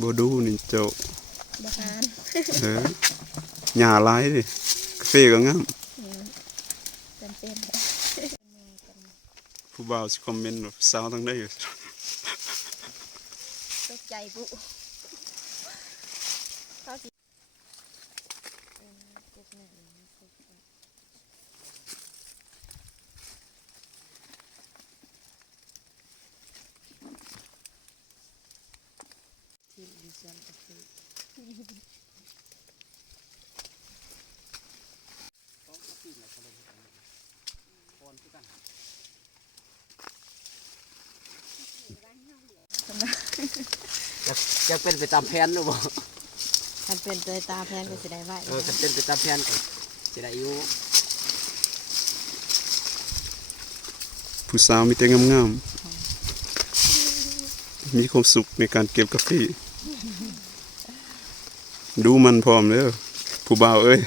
บ่ดูนี่เจ้าบ่ทานหญ้าหลายดิกาแฟก็งามจำเป็น ผู้บ่าวสิคอมเมนต์ว่าสาวทางใดอยู่ ตกใจบุเขาสิที่ดิฉันก็คือจะเป็นไปตามแผนหรือเปล่ามันเป็นไปตามแผนก็สิได้ไว้จะเป็นไปตามแผนก็จะได้อยู่ผู้สาวมีแต่งามๆมีความสุขในการเก็บกาแฟดูมันพร้อมเด้อผู้บ่าวเอ้ย